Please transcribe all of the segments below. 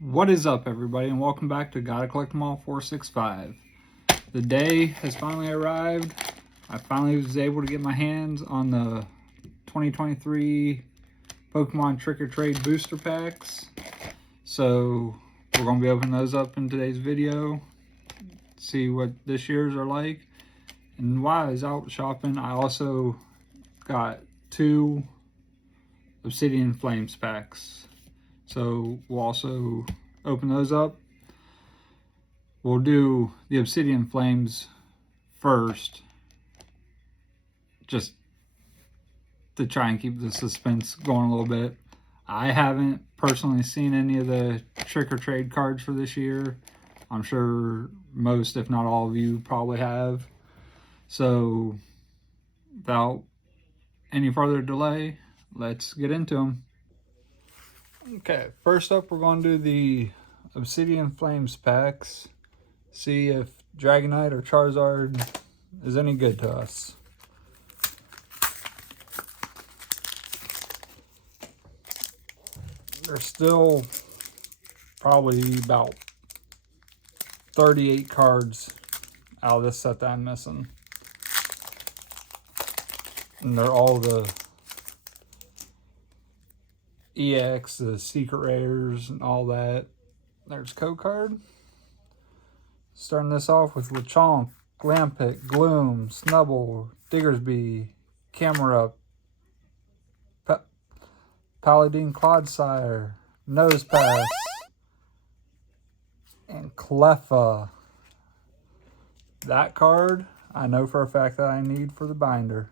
What is up, everybody, and welcome back to Gotta Collect 'em All 465. The day has finally arrived. I finally was able to get my hands on the 2023 Pokemon Trick or Trade booster packs. So we're going to be opening those up in today's video, see what this year's are like. And while I was out shopping, I also got 2 Obsidian Flames packs. So we'll also open those up. We'll do the Obsidian Flames first, just to try and keep the suspense going a little bit. I haven't personally seen any of the Trick or Trade cards for this year. I'm sure most, if not all of you, probably have. So without any further delay, let's get into them. Okay, first up we're going to do the Obsidian Flames packs. See if Dragonite or Charizard is any good to us. There's still probably about 38 cards out of this set that I'm missing. And they're all the EX, the secret rares, and all that. There's code card. Starting this off with Lechonk, Lampet, Gloom, Snubble, Diggersby, Camerupt, Paladin Clodsire, Nosepass, and Cleffa. That card, I know for a fact that I need for the binder.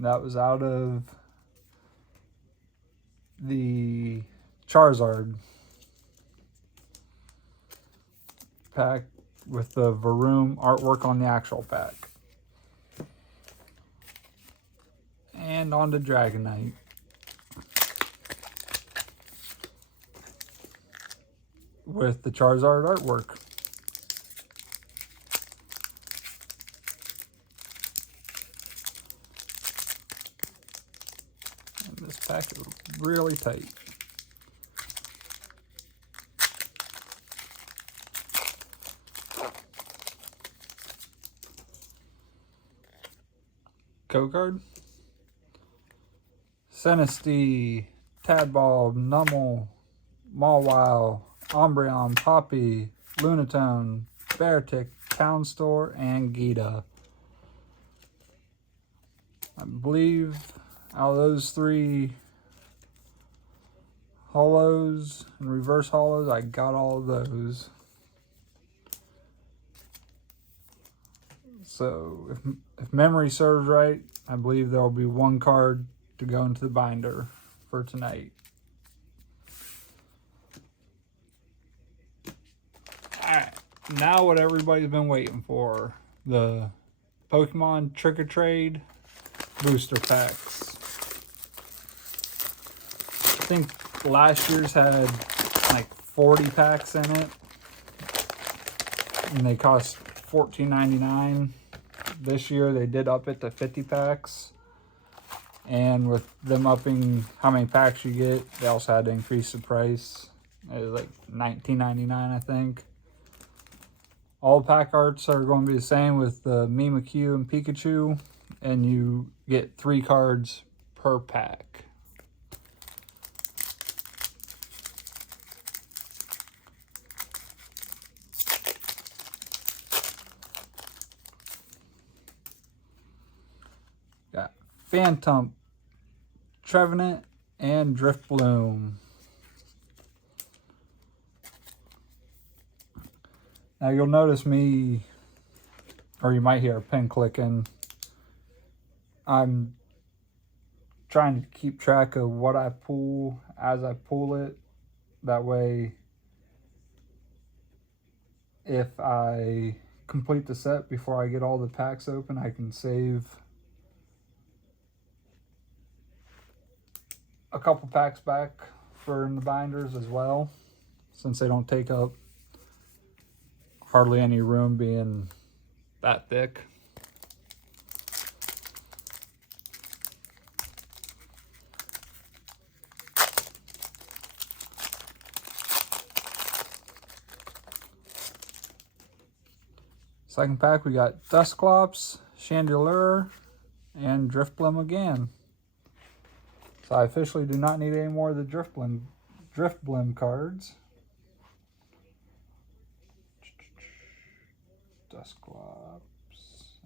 That was out of the Charizard pack with the Varoom artwork on the actual pack. And on to Dragonite. With the Charizard artwork. And this pack is really tight. Code card. Sinistea, Tadbulb, Nummel, Mawile, Umbreon, Poppy, Lunatone, Beartic, Town Store, and Gita. I believe out of those 3 holos and reverse holos, I got all of those. So if memory serves right, I believe there will be 1 card to go into the binder for tonight. Alright, now what everybody's been waiting for. The Pokemon Trick or Trade booster packs. I think last year's had like 40 packs in it. And they cost $14.99. This year they did up it to 50 packs. And with them upping how many packs you get, they also had to increase the price. It was like $19.99, I think. All pack arts are going to be the same with the Mimikyu and Pikachu. And you get 3 cards per pack. Got Phantom, Trevenant, and Driftbloom. Now you'll notice me, or you might hear a pen clicking. I'm trying to keep track of what I pull as I pull it. That way, if I complete the set before I get all the packs open, I can save a couple packs back for in the binders as well, since they don't take up hardly any room being that thick. Second pack, we got Dusclops, Chandelure, and Drifblim again. So I officially do not need any more of the Drifblim cards. Dusclops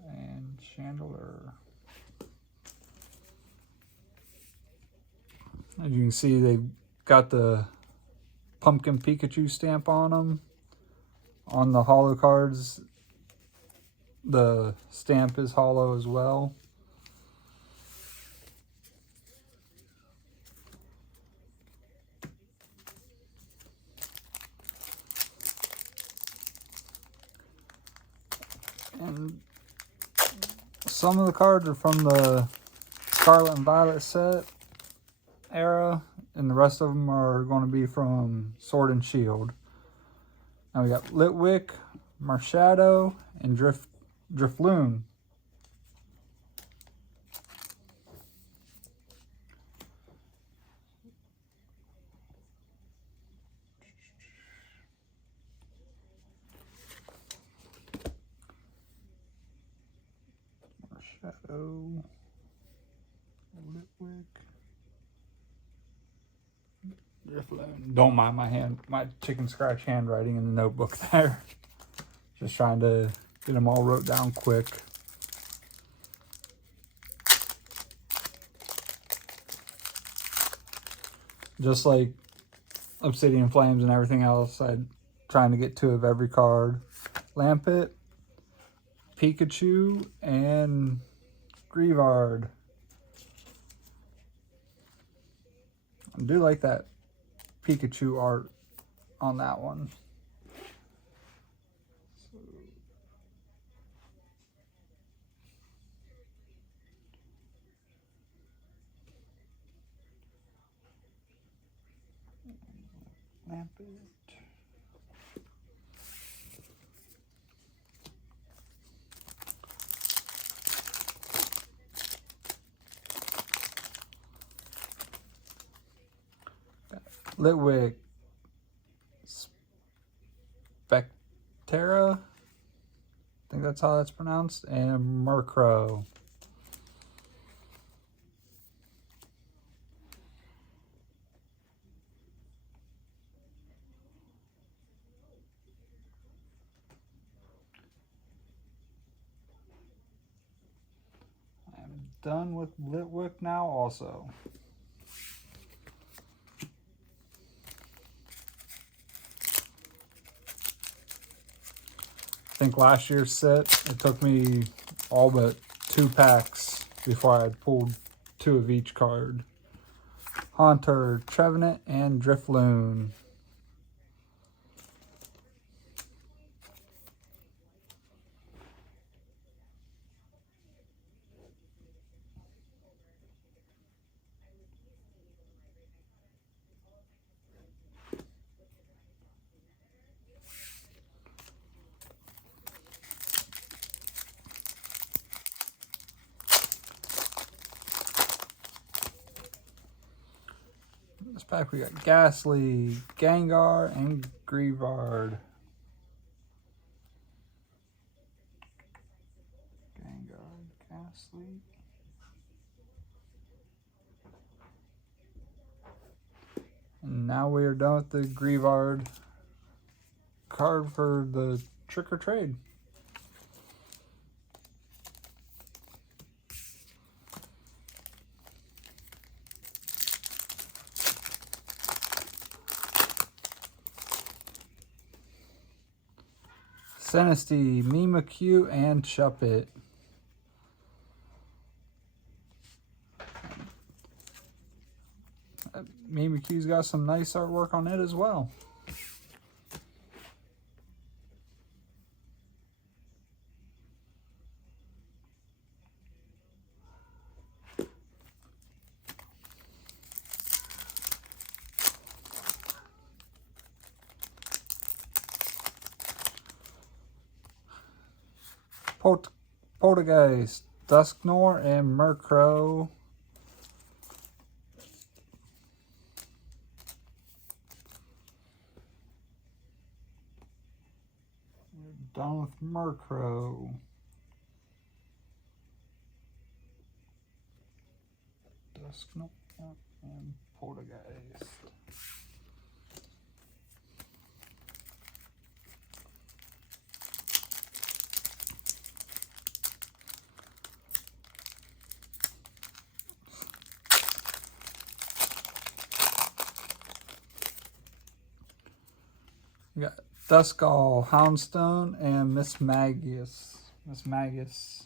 and Chandelure. As you can see, they've got the Pumpkin Pikachu stamp on them. On the holo cards, the stamp is holo as well. And some of the cards are from the Scarlet and Violet set era, and the rest of them are going to be from Sword and Shield. Now we got Litwick, Marshadow, and Drifloon. Marshadow, Litwick, Drifloon. Don't mind my chicken scratch handwriting in the notebook there. Just trying to get them all wrote down quick. Just like Obsidian Flames and everything else, I'm trying to get 2 of every card. Lampet, Pikachu, and Greavard. I do like that Pikachu art on that one. Lampet. Litwick, Spectera, I think that's how that's pronounced, and Murkrow. I'm done with Litwick now also. I think last year's set, it took me all but 2 packs before I had pulled 2 of each card. Haunter, Trevenant, and Drifloon. This pack we got Ghastly, Gengar, and Greavard. Gengar, Ghastly. And now we are done with the Greavard card for the Trick or Trade. Senesti, Mimikyu, and Shuppet. Mimikyu's got some nice artwork on it as well. Poltergeist, Dusknoir, and Murkrow. done with Murkrow. Dusknoir and Poltergeist. We got Duskull, Houndstone, and Miss Magius. Miss Magius.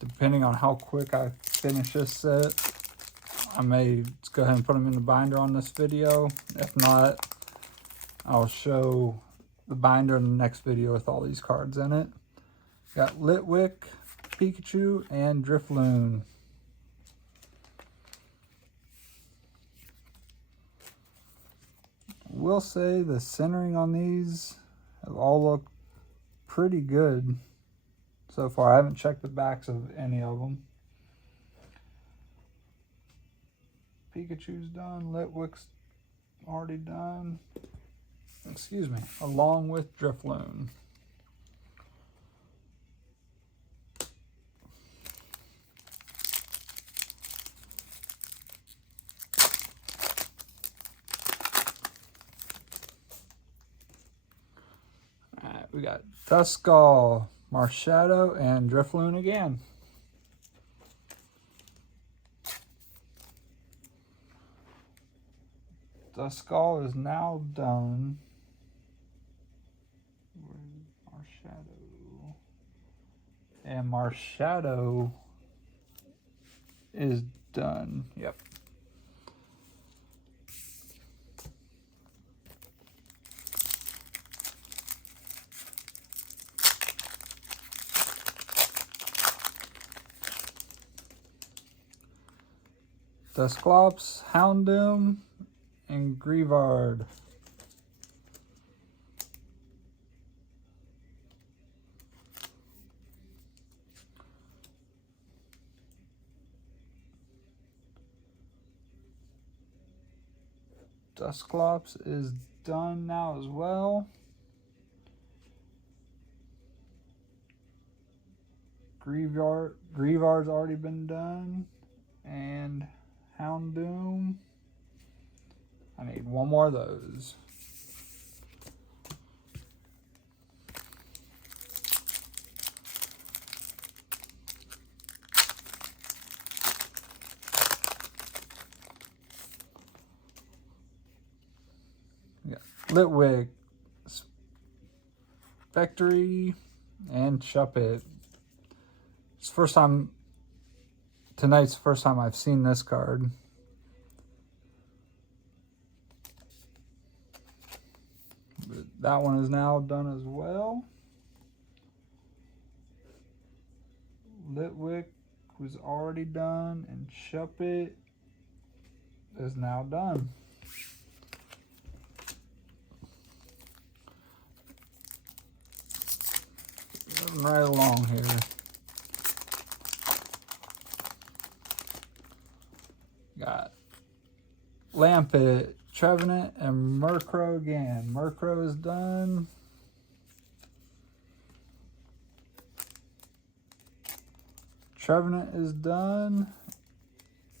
Depending on how quick I finish this set, I may just go ahead and put them in the binder on this video. If not, I'll show the binder in the next video with all these cards in it. Got Litwick, Pikachu, and Drifloon. Will say the centering on these have all looked pretty good so far. I haven't checked the backs of any of them. Pikachu's done, Litwick's already done. Excuse me, along with Drifloon. Alright, we got Duskull, Marshadow, and Drifloon again. Duskull is now done. Marshadow. And Marshadow is done. Yep. Dusclops, Houndoom, and Greavard. Dusclops is done now as well. Greavard's already been done. And Houndoom. I need one more of those. We got Litwick, Spectre, and Shuppet. It's the first time, tonight's the first time I've seen this card. But that one is now done as well. Litwick was already done, and Shuppet is now done. Moving right along here. Got Lampet, Trevenant, and Murkrow again. Murkrow is done. Trevenant is done.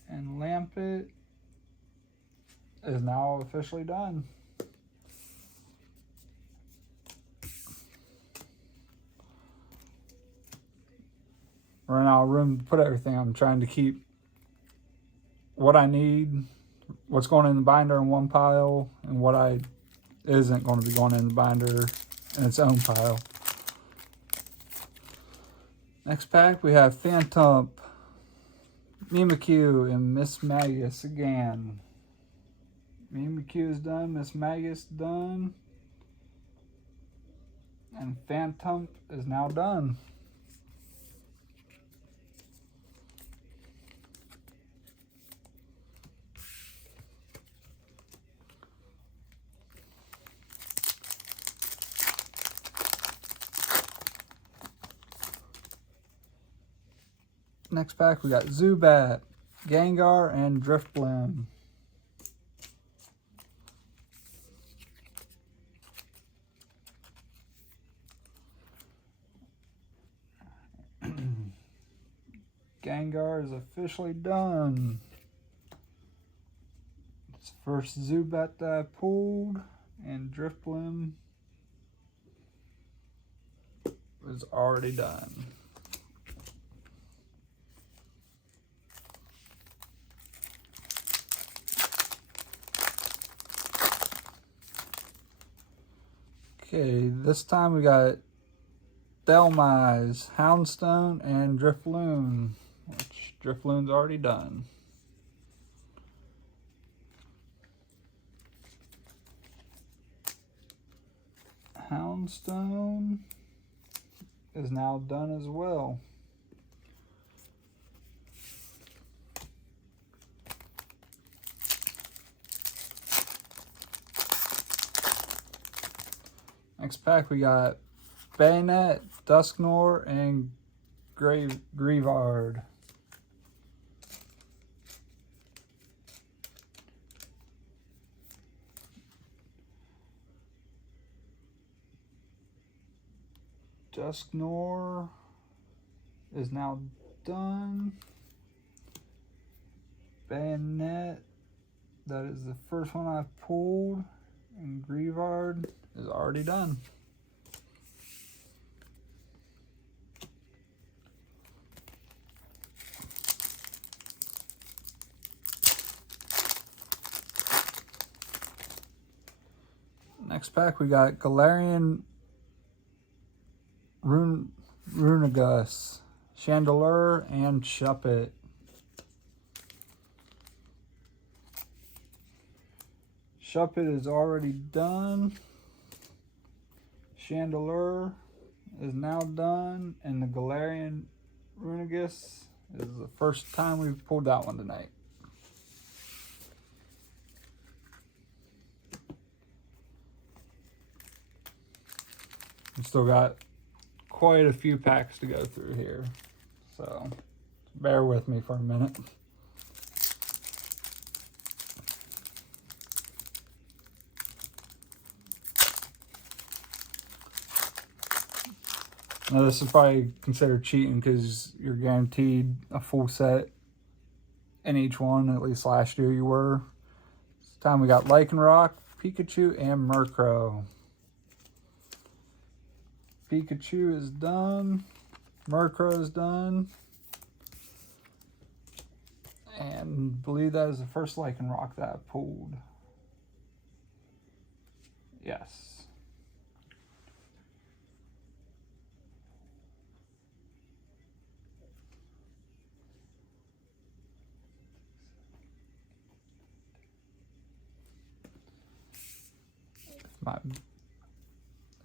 And Lampet is now officially done. Running out of room to put everything. I'm trying to keep what I need, what's going in the binder in one pile, and what isn't going to be going in the binder in its own pile. Next pack, we have Phantump, Mimikyu, and Miss Magius again. Mimikyu is done, Miss Magius done, and Phantump is now done. Next pack, we got Zubat, Gengar, and Drifblim. Gengar is officially done. It's the first Zubat that I pulled, and Drifblim is already done. Okay, this time we got Dhelmise, Houndstone, and Drifloon, which Drifloon's already done. Houndstone is now done as well. Next pack we got Bayonet, Dusknoir, and Grievard. Dusknoir is now done. Bayonet, that is the first one I pulled, and Grievard is already done. Next pack we got Galarian Runagus, Chandelure, and Shuppet. Shuppet is already done. Chandelure is now done, and the Galarian Runagus is the first time we've pulled that one tonight. We still got quite a few packs to go through here, so bear with me for a minute. Now this is probably considered cheating because you're guaranteed a full set in each one, at least last year you were. This time we got Lycanroc, Pikachu, and Murkrow. Pikachu is done. Murkrow is done. And I believe that is the first Lycanroc that I pulled. Yes.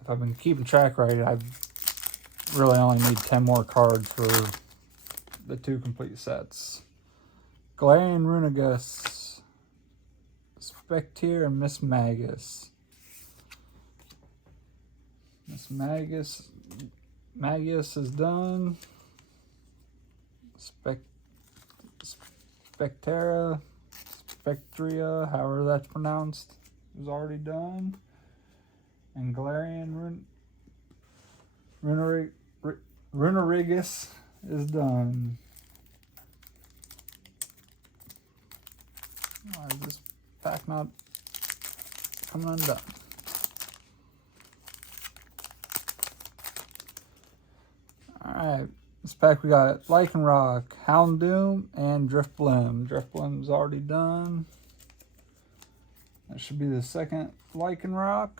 If I've been keeping track right, I really only need 10 more cards for the 2 complete sets. Galarian Runagus, Spectier, and Miss Magus. Miss Magus is done. Spectria, however that's pronounced, is already done. And Galarian Runerigus is done. Why is this pack not coming undone? Alright, this pack we got Lycanroc, Houndoom, and Drifblim. Drifblim's already done. That should be the second Lycanroc.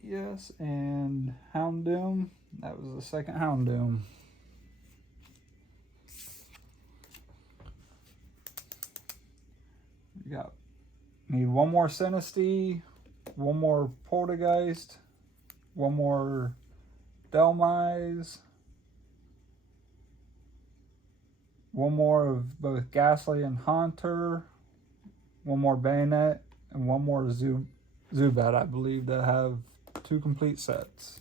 Yes, and Houndoom. That was the second Houndoom. Need one more Sinistee, one more Poltergeist, one more Dhelmise, one more of both Ghastly and Haunter, one more Bayonet, and one more Zubat, I believe, that have 2 complete sets.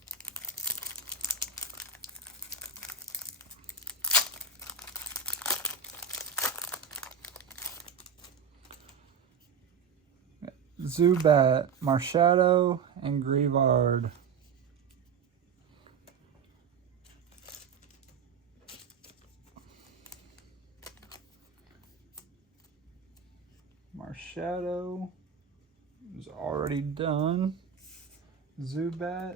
Zubat, Marshadow, and Grievard. Marshadow is already done. Zubat,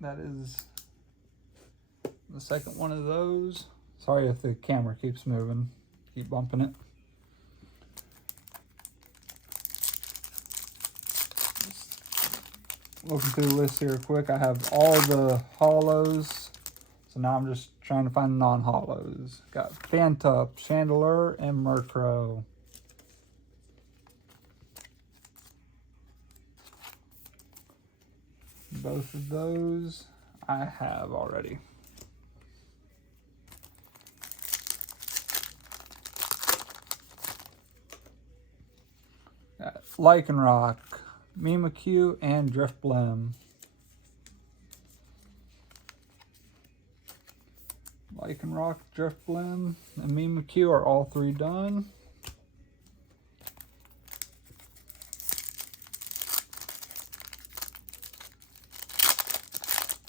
that is the second one of those. Sorry if the camera keeps moving, keep bumping it. Looking through the list here quick, I have all the hollows, so now I'm just trying to find non-hollows. Got Phantup, Chandelure, and Murkrow. Both of those I have already. Got Lycanroc, Mimikyu, and Drifblim. Lycanroc, Drifblim, and Mimikyu are all three done.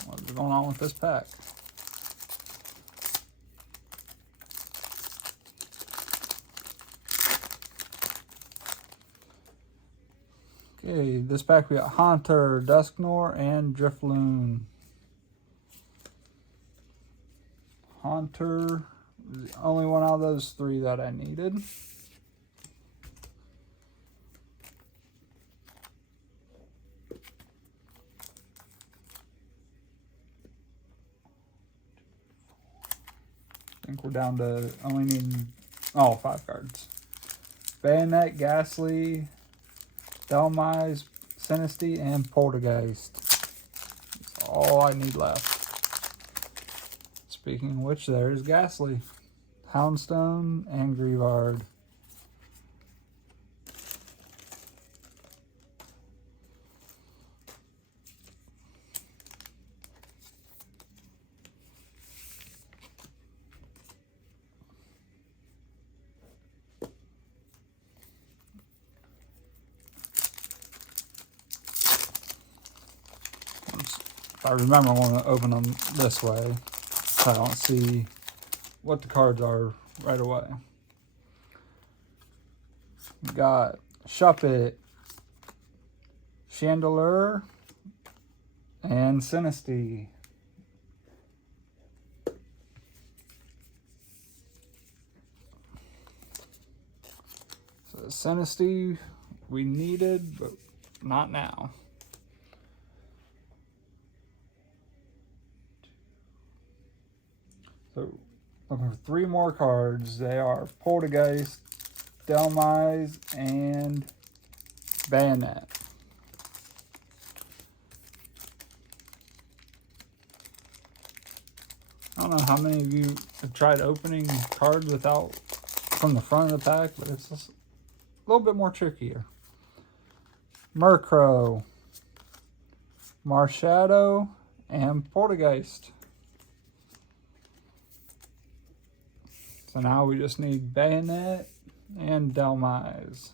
What's going on with this pack? Okay, this pack we got Haunter, Dusknoir, and Drifloon. Haunter is the only one out of those three that I needed. I think we're down to only needing 5 cards. Bayonet, Ghastly, Delmise, Sinistea, and Poltergeist. That's all I need left. Speaking of which, there's Ghastly, Houndstone, and Grievard. If I remember, I want to open them this way so I don't see what the cards are right away. We got Shuppet, Chandelure, and Sinistea. So Sinistea we needed, but not now. So, looking for 3 more cards. They are Poltergeist, Delmise, and Bayonet. I don't know how many of you have tried opening cards without from the front of the pack, but it's just a little bit more trickier. Murkrow, Marshadow, and Poltergeist. So now we just need Bayonet and Delmise.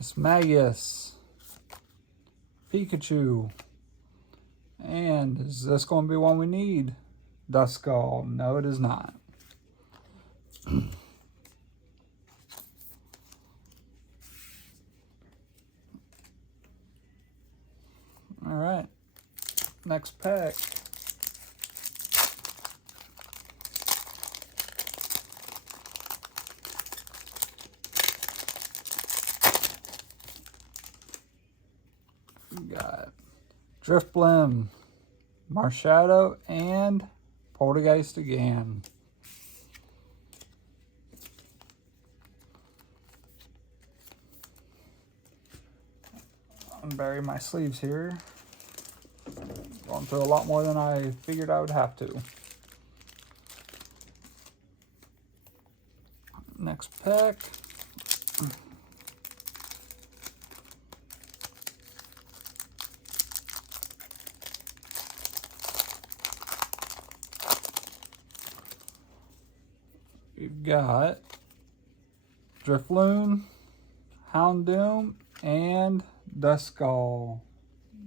Mismagius, Pikachu, and is this going to be one we need? Duskull. No, it is not. All right, next pack. We got Drifblim, Marshadow, and Poltergeist again. Unbury my sleeves here. Going through a lot more than I figured I would have to. Next pack. We've got Drifloon, Houndoom, and Duskull.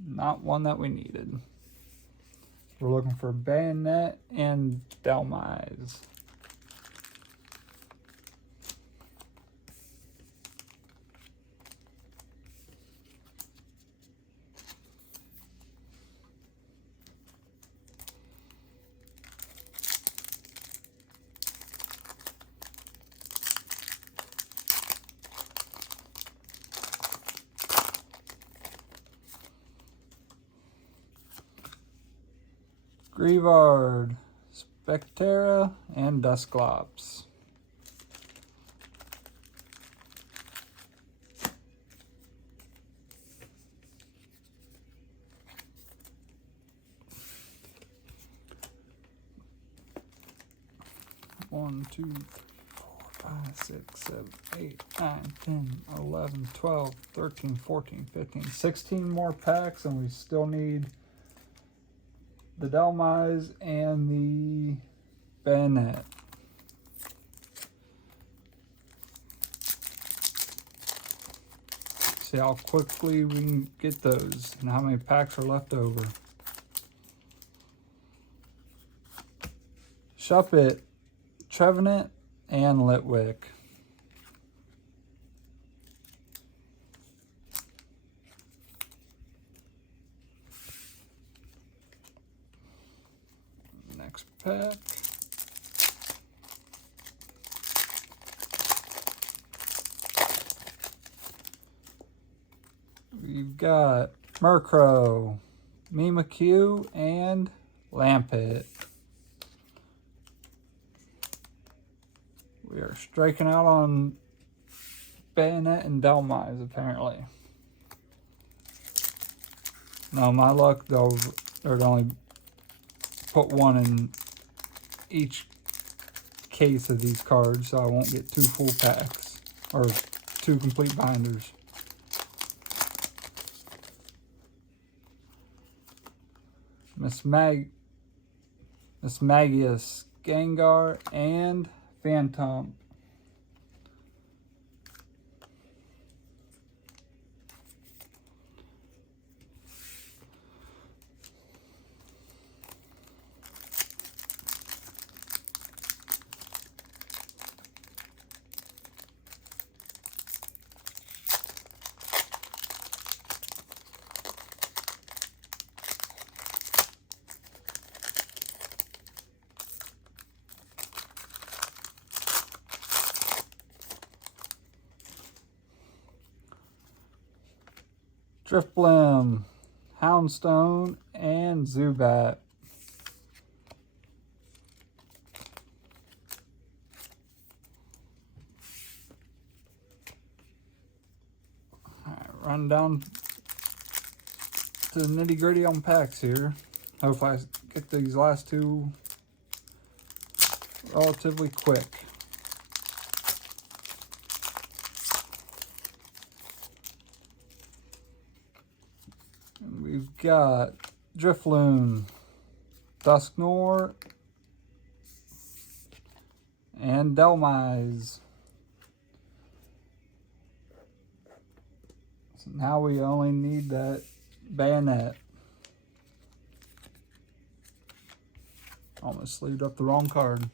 Not one that we needed. We're looking for Bayonet and Dhelmise. Grievard, Spectera, and Dusclops. One, 2, 3, 4, 5, 6, 7, 8, 9, 10, 11, 12, 13, 14, 15, 16 more packs, and we still need the Dhelmise and the Bayonet. See how quickly we can get those and how many packs are left over. Shuppet, Trevenant, and Litwick. Next pack. We've got Murkrow, Mimikyu, and Lampet. We are striking out on Bayonet and Dhelmise, apparently. No, my luck, though, they'd only put one in each case of these cards, so I won't get 2 full packs, or 2 complete binders. Miss Magius, Gengar, and Phantom. Drifblim, Houndstone, and Zubat. Alright, run down to the nitty gritty on packs here. Hopefully I get these last 2 relatively quick. We've got Drifloon, Dusknoir, and Dhelmise. So now we only need that Bayonet. Almost sleeved up the wrong card.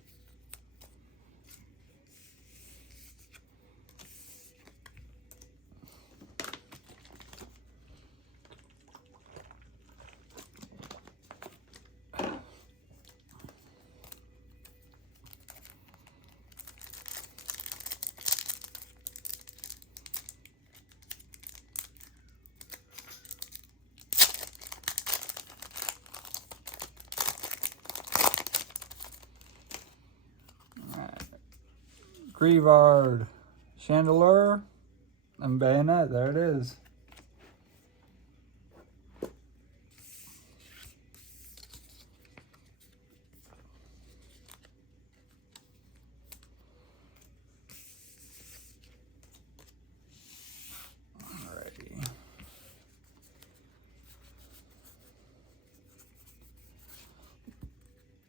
Grievard, Chandelure, and Bayonet. There it is. Alrighty.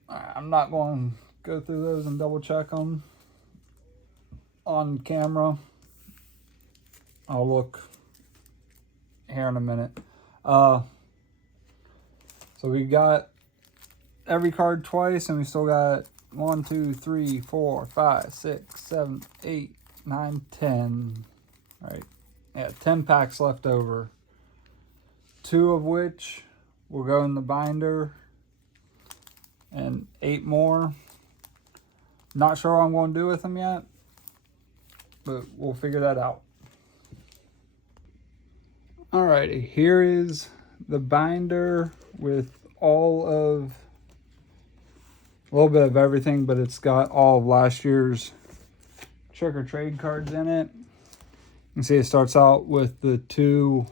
Alright, I'm not going to go through those and double check them. on camera. I'll look here in a minute. So we got every card twice, and we still got 1, 2, 3, 4, 5, 6, 7, 8, 9, 10. All right, yeah, 10 packs left over. 2 of which will go in the binder, and 8 more. Not sure what I'm going to do with them yet, but we'll figure that out. Alrighty, here is the binder with all of, a little bit of everything, but it's got all of last year's trick or trade cards in it. You can see it starts out with the 2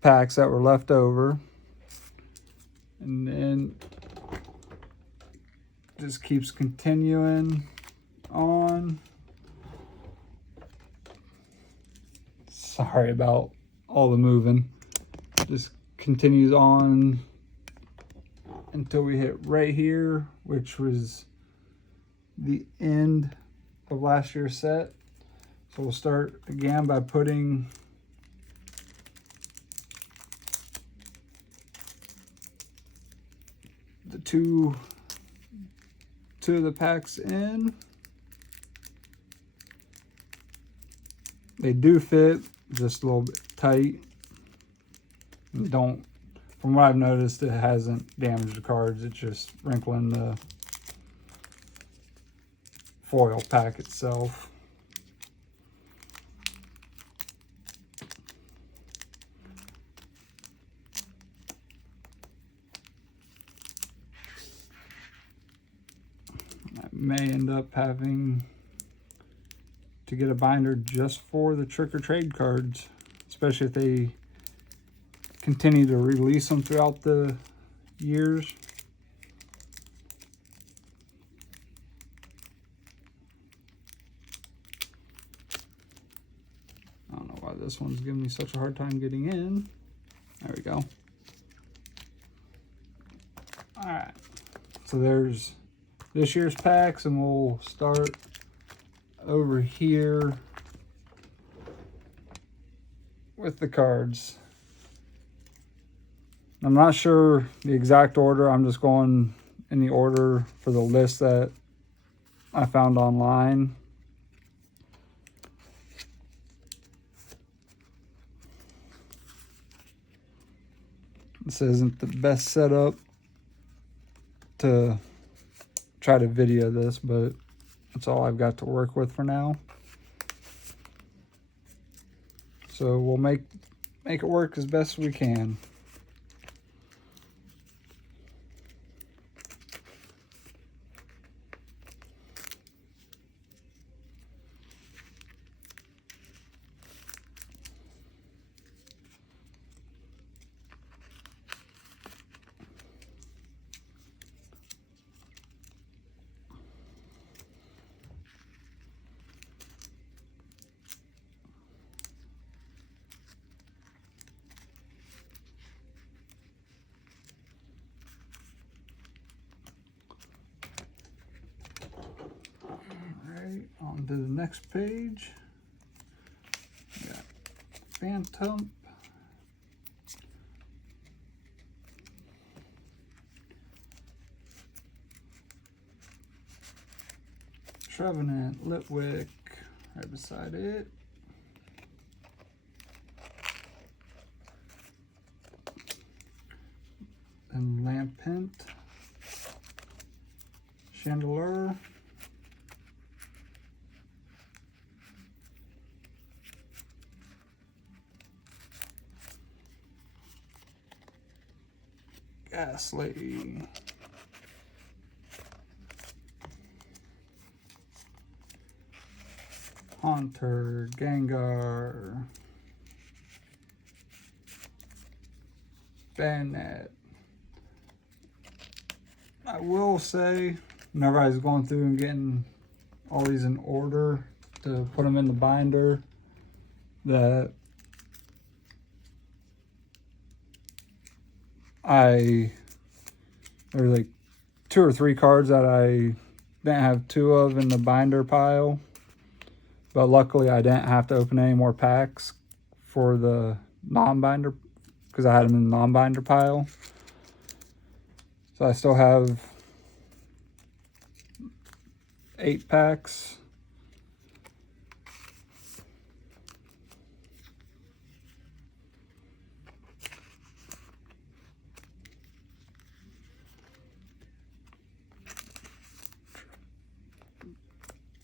packs that were left over, and then just keeps continuing on. Sorry about all the moving. Just continues on until we hit right here, which was the end of last year's set. So we'll start again by putting the two of the packs in. They do fit, just a little bit tight. Don't, from what I've noticed, it hasn't damaged the cards. It's just wrinkling the foil pack itself. I may end up having to get a binder just for the trick or trade cards, especially if they continue to release them throughout the years. I don't know why this one's giving me such a hard time getting in. There we go. All right, so there's this year's packs, and we'll start over here with the cards. I'm not sure the exact order. I'm just going in the order for the list that I found online. This isn't the best setup to try to video this, but that's all I've got to work with for now. So we'll make it work as best we can. On to the next page. We got Phantom, Trevenant, Litwick, right beside it. And Lampent, Chandelier, Ghastly, Haunter, Gengar, Bayonet. I will say, whenever I was going through and getting all these in order to put them in the binder, that there were like 2 or 3 cards that I didn't have 2 of in the binder pile. But luckily I didn't have to open any more packs for the non-binder because I had them in the non-binder pile. So I still have 8 packs.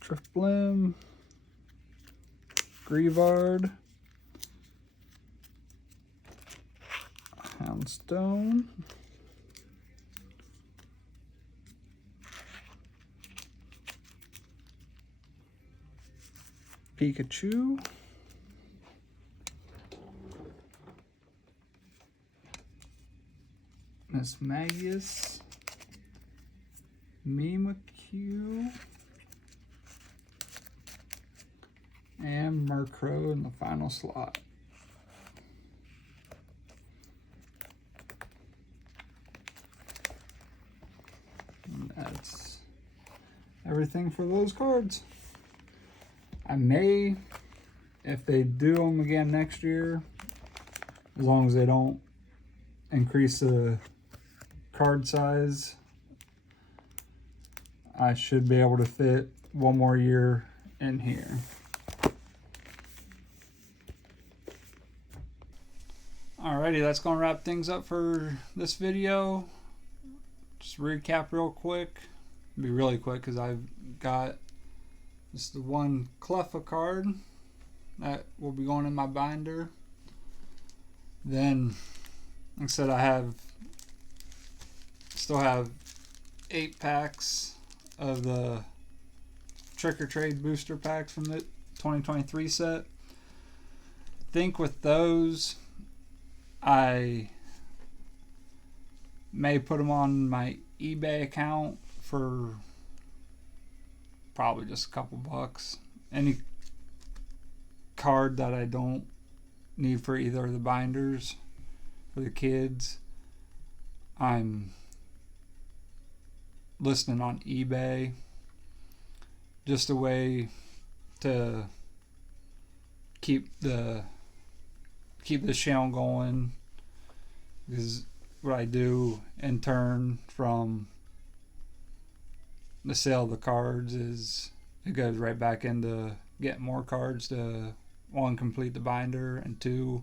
Drifblim, Grievard, Houndstone, Pikachu, Miss Magius, Mimikyu, and Murkrow in the final slot. And that's everything for those cards. I may, if they do them again next year, as long as they don't increase the card size, I should be able to fit one more year in here. Alrighty, that's going to wrap things up for this video. Just recap real quick. It'll be really quick because I've got just the one Cleffa card that will be going in my binder. Then, like I said, I still have 8 packs of the Trick or Trade booster packs from the 2023 set. I think with those, I may put them on my eBay account for probably just a couple bucks. Any card that I don't need for either of the binders for the kids, I'm listing on eBay. Just a way to keep this channel going, because what I do in turn from the sale of the cards is it goes right back into getting more cards to, 1, complete the binder, and 2,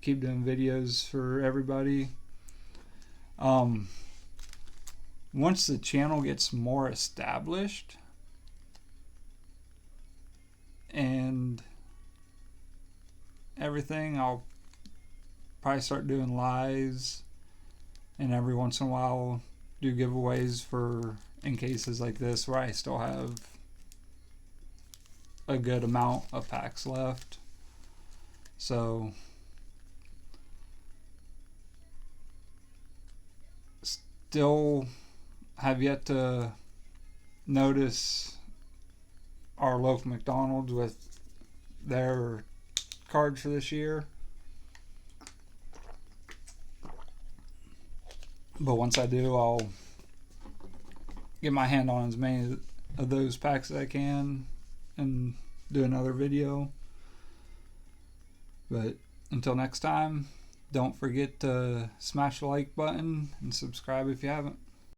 keep doing videos for everybody. Once the channel gets more established and everything, I'll probably start doing lives, and every once in a while do giveaways for in cases like this where I still have a good amount of packs left. So still have yet to notice our local McDonald's with their cards for this year. But once I do, I'll get my hand on as many of those packs as I can and do another video. But until next time, don't forget to smash the like button and subscribe if you haven't.